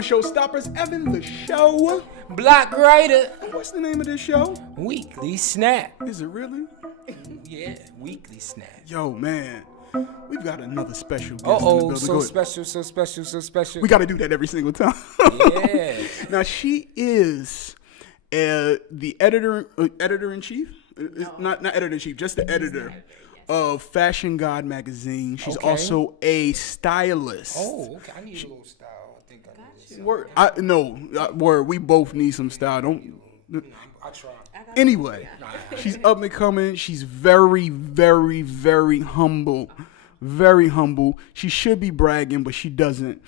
on, Showstoppers? Evan, the show. Block Writer. What's the name of this show? Weekly Snap. Is it really? Yeah, Weekly Snap. Yo, man. We've got another special guest in the building. So special, so special, so special. We got to do that every single time. Yeah. Now, she is the editor-in-chief? No. Not editor-in-chief, just the editor of Fashion God magazine. She's also a stylist. Oh, okay. I need a little style. I think I need some. Word. We both need some style. I try. Anyway, she's up and coming. She's very, very, very humble. Very humble. She should be bragging, but she doesn't.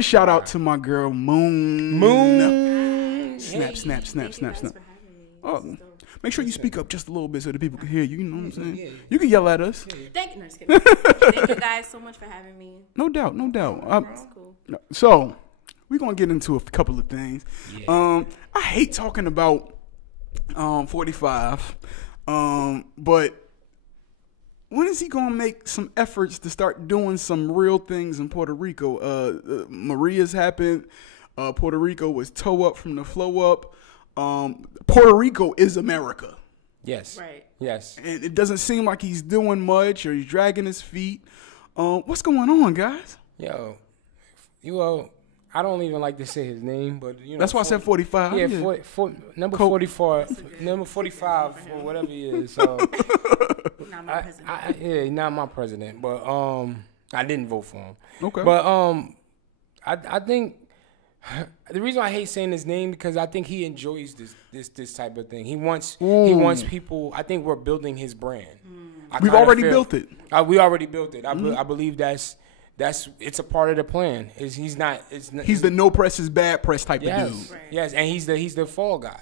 Shout out to my girl Moon. Snap. Oh, make sure you speak up just a little bit so that people can hear you. You know what I'm saying? Yeah. You can yell at us. Thank you. No, just kidding. Thank you guys so much for having me. No doubt. That's cool. So, we're going to get into a couple of things. Yeah. I hate talking about 45, but when is he going to make some efforts to start doing some real things in Puerto Rico? Maria's happened. Puerto Rico was toe up from the flow up. Puerto Rico is America. Yes. Right. Yes. And it doesn't seem like he's doing much or he's dragging his feet. What's going on, guys? Yo, I don't even like to say his name, but you know. That's why I said 45. Yeah, number 44, number 45, or whatever he is. So, Not my president. not my president, but I didn't vote for him. Okay. But I think the reason I hate saying his name because I think he enjoys this type of thing. He wants people. I think we're building his brand. We've already built it. We already built it. I believe that's it's a part of the plan. He's the no press is bad press type of dude. Right. Yes, and he's the fall guy.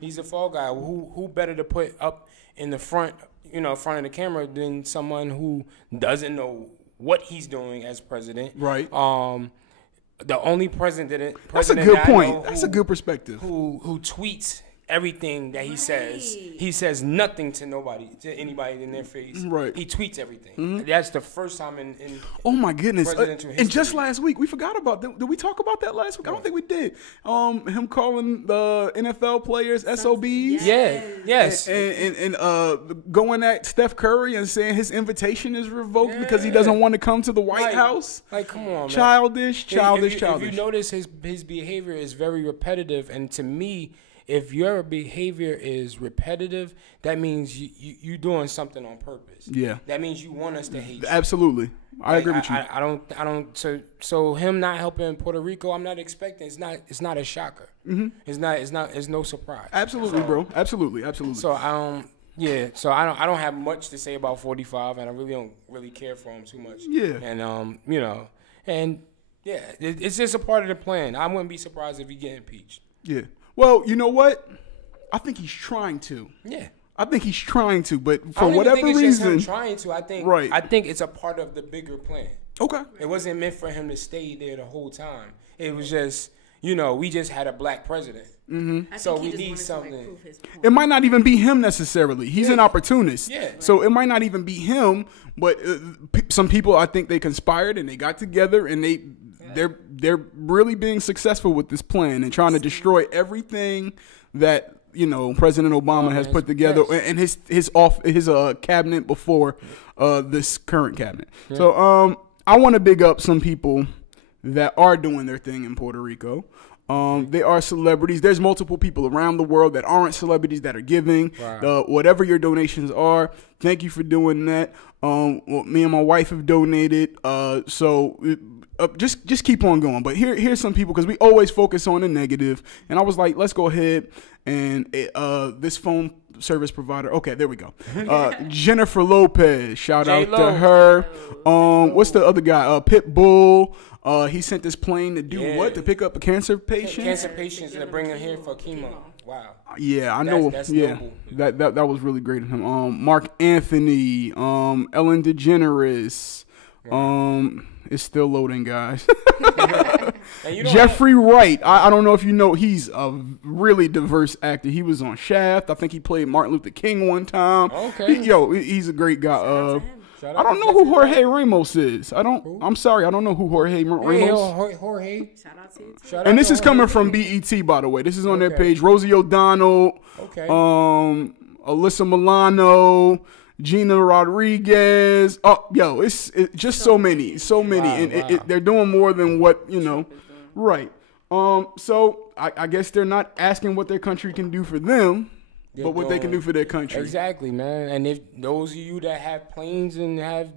He's the fall guy. Who better to put up in the front, front of the camera than someone who doesn't know what he's doing as president. Right. The only president. That's a good point. That's a good perspective. Who tweets everything that he says. He says nothing to anybody in their face. Right. He tweets everything. That's the first time in oh my goodness. presidential history. And just last week, we forgot about that. Did we talk about that last week? I don't think we did. Him calling the NFL players SOBs. Yes. And going at Steph Curry and saying his invitation is revoked because he doesn't want to come to the White House. Like, come on, man. Childish. If you notice, his behavior is very repetitive, and to me, if your behavior is repetitive, that means you doing something on purpose. Yeah. That means you want us to hate you. Absolutely. I agree with you. I don't. So him not helping Puerto Rico, I'm not expecting. It's not a shocker. Mm-hmm. It's no surprise. Absolutely, bro. Absolutely. So I don't. Yeah. So I don't have much to say about 45, and I really don't care for him too much. Yeah. And it's just a part of the plan. I wouldn't be surprised if he get impeached. Yeah. Well, you know what? I think he's trying to. Yeah. I think he's trying to, but for I don't whatever even think it's reason, just him trying to. I think it's a part of the bigger plan. Okay. It wasn't meant for him to stay there the whole time. It was just, we just had a black president. Mm-hmm. So we need something. It might not even be him necessarily. He's an opportunist. Yeah. So it might not even be him, but some people, I think they conspired and they got together and they're really being successful with this plan and trying to destroy everything that President Obama has put together and his cabinet before this current cabinet. Yeah. So I want to big up some people that are doing their thing in Puerto Rico. They are celebrities. There's multiple people around the world that aren't celebrities that are giving. Wow. Whatever your donations are, thank you for doing that. Me and my wife have donated. Just keep on going. But here's some people because we always focus on the negative. And I was like, let's go ahead and this phone service provider. Okay, there we go. Jennifer Lopez. Shout out to her. What's the other guy? Pitbull. He sent this plane to do what? To pick up a cancer patient? Cancer patients and to bring them here for chemo. Wow. Yeah, I know. That's noble. That was really great of him. Mark Anthony. Ellen DeGeneres. It's still loading, guys. Jeffrey Wright. I don't know if you know. He's a really diverse actor. He was on Shaft. I think he played Martin Luther King one time. Okay. He's a great guy. I don't know who Jorge Ramos is. I'm sorry, I don't know who Jorge Ramos. Jorge. Shout out to you too. And this is coming from BET, by the way. This is on their page. Rosie O'Donnell, Alyssa Milano, Gina Rodriguez. Oh, yo, it's just so many, and they're doing more than what Right. So I guess they're not asking what their country can do for them. But what they can do for their country. Exactly, man. And if those of you that have planes and have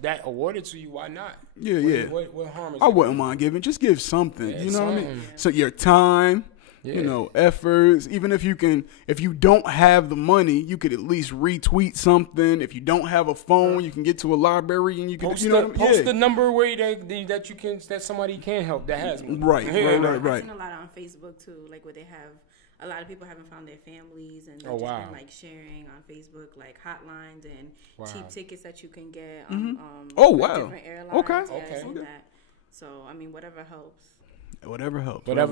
that awarded to you, why not? Yeah. What harm is I wouldn't mind giving. Just give something. Yeah, you know what I mean? So your time, efforts. Even if you don't have the money, you could at least retweet something. If you don't have a phone, you can get to a library and you can post post the number where that somebody can help that has money. Right. I've seen a lot on Facebook too, like where they have. A lot of people haven't found their families, and they've just been like sharing on Facebook, like hotlines and cheap tickets that you can get. Different airlines. Okay. That. So I mean, whatever helps. Whatever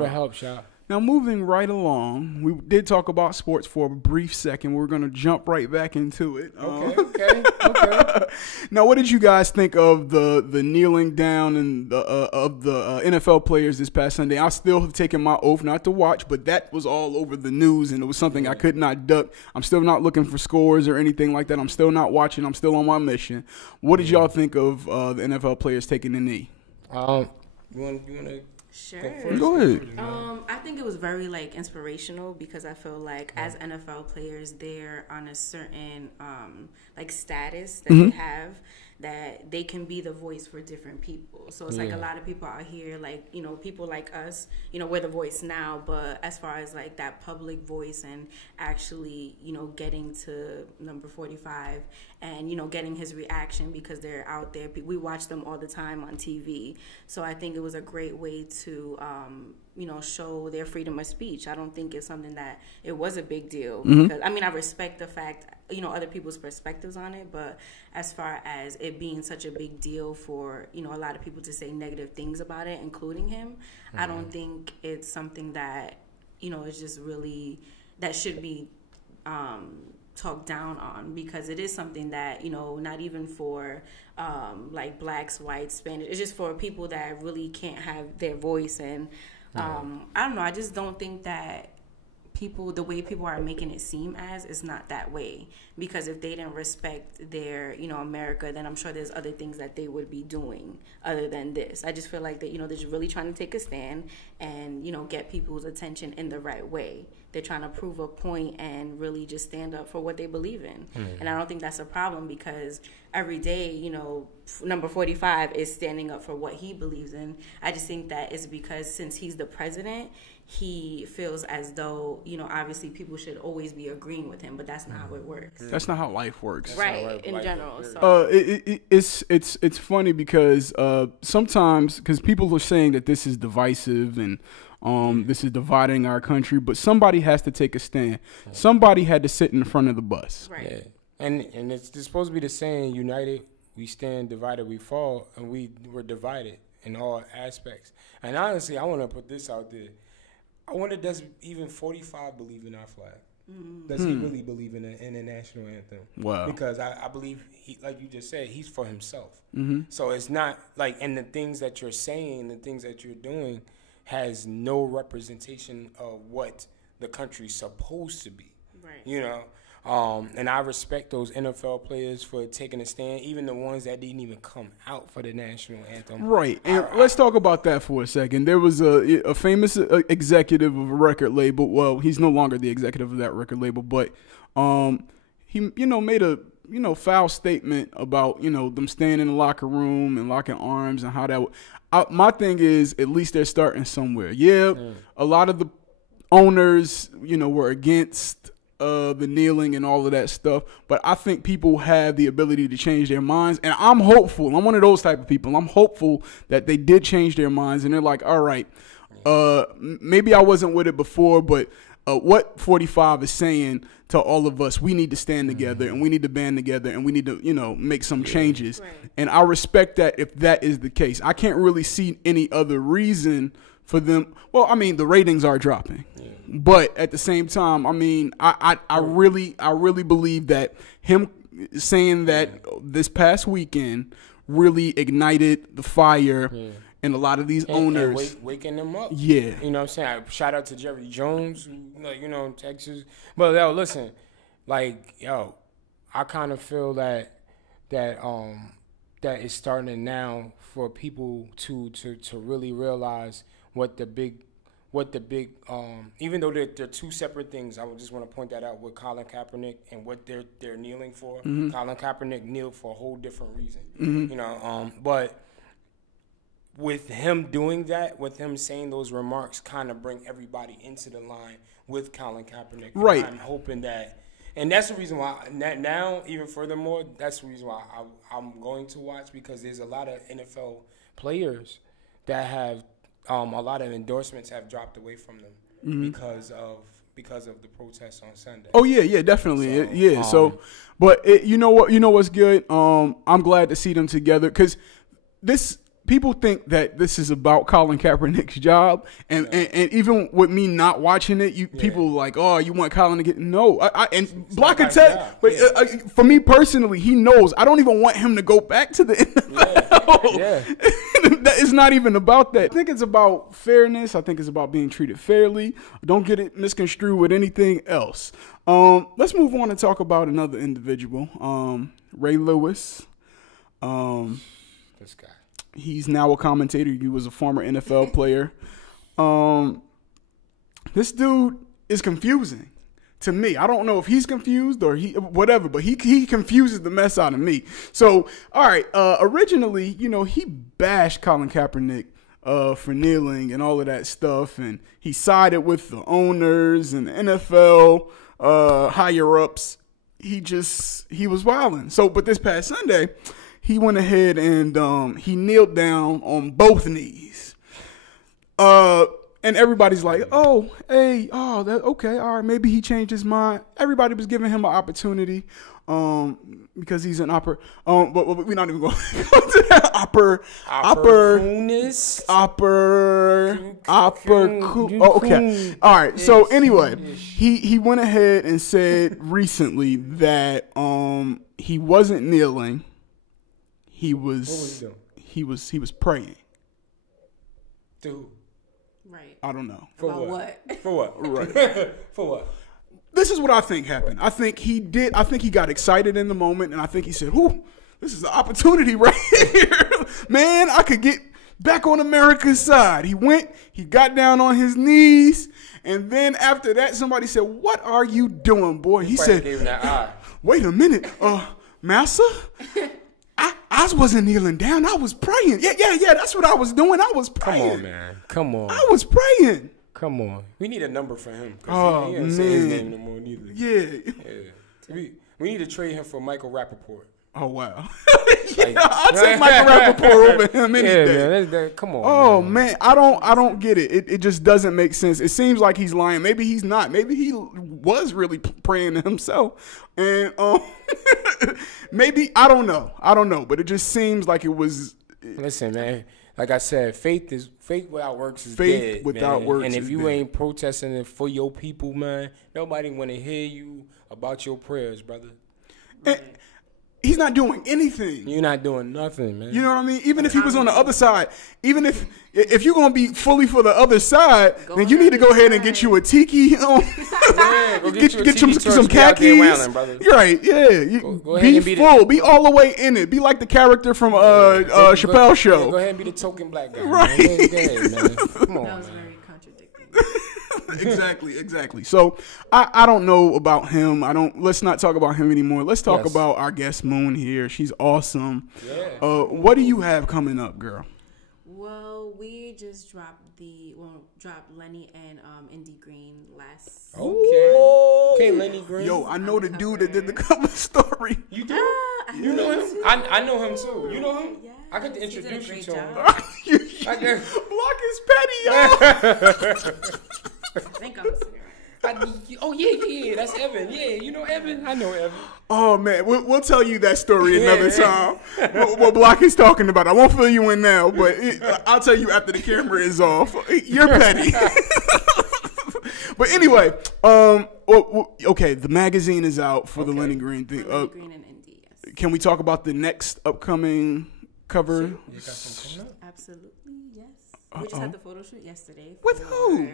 helps, y'all. Now, moving right along, we did talk about sports for a brief second. We're going to jump right back into it. Okay. Now, what did you guys think of the kneeling down and of the NFL players this past Sunday? I still have taken my oath not to watch, but that was all over the news, and it was something I could not duck. I'm still not looking for scores or anything like that. I'm still not watching. I'm still on my mission. What did y'all think of the NFL players taking the knee? You want to... Sure. Go ahead. I think it was very inspirational because I feel like as NFL players, they're on a certain status that they have that they can be the voice for different people. So it's like a lot of people out here, people like us, we're the voice now, but as far as that public voice and actually, getting to number 45 and, getting his reaction because they're out there. We watch them all the time on TV. So I think it was a great way to, show their freedom of speech. I don't think it's something that it was a big deal. Because, I respect the fact, other people's perspectives on it, but as far as it being such a big deal for, a lot of people to say negative things about it, including him, I don't think it's something that, is just really, that should be talked down on, because it is something that, not even for blacks, whites, Spanish, it's just for people that really can't have their voice. And I don't know, I just don't think that the way people are making it seem as is not that way, because if they didn't respect their America, then I'm sure there's other things that they would be doing other than this. I just feel like that they're just really trying to take a stand and get people's attention in the right way. They're trying to prove a point and really just stand up for what they believe in. And I don't think that's a problem, because every day number 45 is standing up for what he believes in. I just think that it's because since he's the president, he feels as though, obviously people should always be agreeing with him, but that's not how it works. That's not how life works. Right, in general. So. It's funny because sometimes, because people are saying that this is divisive and this is dividing our country, but somebody has to take a stand. Somebody had to sit in front of the bus. Right. Yeah. And it's supposed to be the saying, united we stand, divided we fall, and we were divided in all aspects. And honestly, I want to put this out there. I wonder, does even 45 believe in our flag? Does he really believe in the national anthem? Wow. Because I believe, like you just said, he's for himself. So it's not and the things that you're saying, the things that you're doing has no representation of what the country's supposed to be. Right. And I respect those NFL players for taking a stand, even the ones that didn't even come out for the national anthem. Right. And let's talk about that for a second. There was a famous executive of a record label. Well, he's no longer the executive of that record label, but he, made a, foul statement about, them staying in the locker room and locking arms and how that my thing is, at least they're starting somewhere. A lot of the owners, were against the kneeling and all of that stuff, but I think people have the ability to change their minds, and I'm hopeful. I'm one of those type of people. I'm hopeful that they did change their minds, and they're like, all right, maybe I wasn't with it before, but what 45 is saying to all of us, we need to stand together, and we need to band together, and we need to, make some changes. Right. And I respect that if that is the case. I can't really see any other reason for them. Well, the ratings are dropping. But at the same time, I really believe that him saying that this past weekend really ignited the fire in a lot of these owners. And waking them up. Yeah. You know what I'm saying? Shout out to Jerry Jones, you know, Texas. But, yo, listen, like, yo, I kind of feel that it's starting now for people to really realize what the big even though they're two separate things, I would just want to point that out with Colin Kaepernick and what they're kneeling for. Colin Kaepernick kneeled for a whole different reason, you know. But with him doing that, with him saying those remarks, kind of bring everybody into the line with Colin Kaepernick. Right. And I'm hoping that, and that's the reason why now, even furthermore, that's the reason why I'm going to watch, because there's a lot of NFL players that have. A lot of endorsements have dropped away from them because of the protests on Sunday. Oh yeah, definitely. So, but you know what's good? I'm glad to see them together, because people think that this is about Colin Kaepernick's job, and even with me not watching it, people like, oh, you want Colin to get and Block can tell, but for me personally, he knows I don't even want him to go back to the NFL. Yeah. It's not even about that. I think it's about fairness. I think it's about being treated fairly. Don't get it misconstrued with anything else. Let's move on and talk about another individual, Ray Lewis. This guy. He's now a commentator. He was a former NFL player. This dude is confusing to me. I don't know if he's confused or whatever, but he confuses the mess out of me. So, all right, originally, he bashed Colin Kaepernick for kneeling and all of that stuff, and he sided with the owners and the NFL higher-ups. He was wilding. So, but this past Sunday, he went ahead and he kneeled down on both knees. And everybody's like, okay, all right, maybe he changed his mind. Everybody was giving him an opportunity because he's an but we're not even going to that. Okay. All right. So anyway, he went ahead and said recently that he wasn't kneeling. He was praying. Dude. Right. I don't know. For About what? For what? Right. For what? This is what I think happened. I think he got excited in the moment, and I think he said, "Whoo, this is an opportunity right here. Man, I could get back on America's side." He got down on his knees, and then after that, somebody said, "What are you doing, boy?" He said, gave him that eye. "Wait a minute, Massa, I wasn't kneeling down. I was praying. Yeah, that's what I was doing. I was praying. Come on, man. Come on. I was praying. Come on. We need a number for him. Oh, he ain't say his name no more neither. Yeah. We need to trade him for Michael Rappaport. Oh, wow. I'll take Michael Rappaport over him any day. Man, come on. Oh, man. I don't get it. It just doesn't make sense. It seems like he's lying. Maybe he's not. Maybe he was really praying to himself. And maybe, I don't know. But it just seems like it was. Listen, man. Like I said, faith without works is faith dead, without man. works and if is you dead. ain't protesting it for your people, man, nobody want to hear you about your prayers, brother. And he's not doing anything. You're not doing nothing, man. You know what I mean? Even if he was on the other side, even if you're gonna be fully for the other side, then you need to go ahead and get you a tiki. Go get you some khakis. Right? Yeah. Go ahead and be full. Be all the way in it. Be like the character from Chappelle's show. Go ahead and be the token black guy. Right? Man. Go ahead, man. Come on. That was man. very contradicting. Exactly. So I don't know about him. Let's not talk about him anymore. Let's talk about our guest Moon here. She's awesome. Yeah. What do you have coming up, girl? Well, we just dropped Lenny and Indy Green last. Okay, Lenny Green. Yo, I know the dude that did the cover story. You do? You know him? I know him too. You know him? Yeah. I got to introduce you to him. Block is petty, yo. I think I'm serious. Oh yeah, that's Evan. Yeah, you know Evan. I know Evan. Oh man, we'll tell you that story another time. What Block is talking about, I won't fill you in now, but I'll tell you after the camera is off. You're petty. But anyway, okay, the magazine is out for the Lenny Green thing. Lenny Green and Indy. can we talk about the next upcoming cover? Absolutely, yes. We just had the photo shoot yesterday. With who?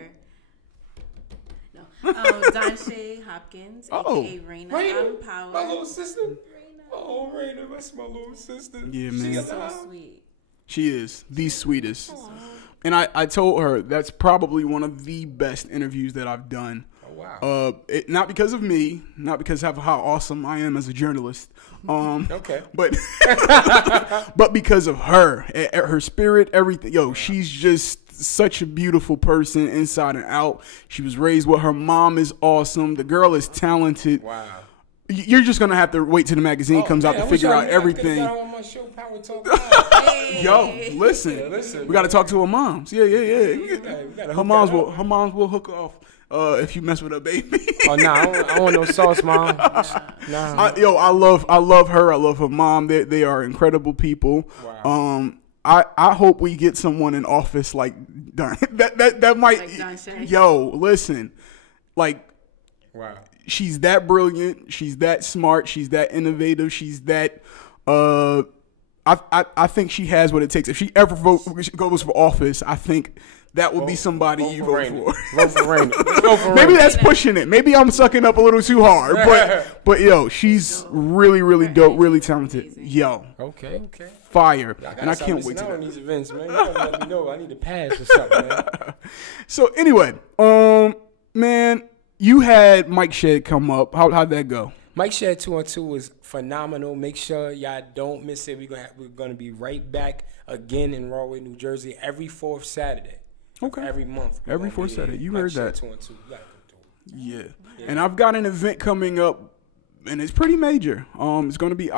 No. Dansha Hopkins, aka Raina. Power. My little sister. Oh, Raina, that's my little sister. Yeah, man. She's so sweet. She is the sweetest. Aww. And I told her that's probably one of the best interviews that I've done. Oh, wow. Not because of me, not because of how awesome I am as a journalist. Okay. But but because of her, her spirit, everything. Yo, she's just such a beautiful person inside and out. She was raised with her mom is awesome. The girl is talented. Wow. You're just gonna have to wait till the magazine comes out to figure out everything. Yo, listen. We got to talk to her moms. Yeah. Her moms will hook off if you mess with her baby. Oh no, I want no sauce, mom. Nah. I love her. I love her mom. They are incredible people. Wow. I hope we get someone in office like that might. Like yo, listen, like. Wow. She's that brilliant. She's that smart. She's that innovative. She's that. I think she has what it takes. If she ever goes for office, I think that would be somebody you vote for. Vote for Raina. Maybe that's pushing it. Maybe I'm sucking up a little too hard. But yo, she's really dope, really talented. Yo. Okay. Fire. And I can't wait to on these events, man. You gotta let me know. I need to pass or something, man. So anyway, man. You had Mike Shed come up. How'd that go? Mike Shed 2-on-2 was phenomenal. Make sure y'all don't miss it. We're gonna be right back again in Rahway, New Jersey, every fourth Saturday. Okay. Every month. Every fourth Saturday. You heard that. 2-on-2. Yeah. And I've got an event coming up, and it's pretty major. It's gonna be.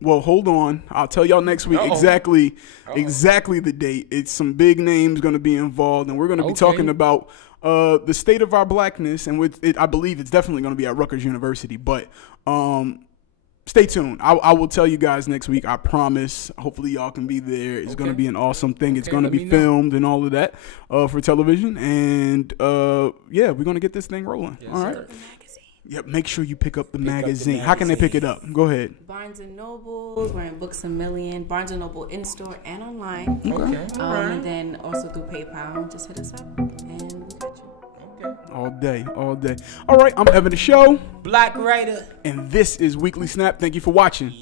Well, hold on. I'll tell y'all next week exactly the date. It's some big names gonna be involved, and we're gonna be talking about. The state of our blackness, and I believe it's definitely going to be at Rutgers University. But stay tuned. I will tell you guys next week. I promise. Hopefully, y'all can be there. It's going to be an awesome thing. It's going to be filmed and all of that for television. And we're going to get this thing rolling. Yes, all right. Sir. Yep. Make sure you pick up the magazine. How can they pick it up? Go ahead. Barnes and Noble. We're in Books a Million. Barnes and Noble in store and online. Okay. And then also through PayPal. Just hit us up and we got you. Okay. All day. All right. I'm Evan the Show. Black Writer. And this is Weekly Snap. Thank you for watching.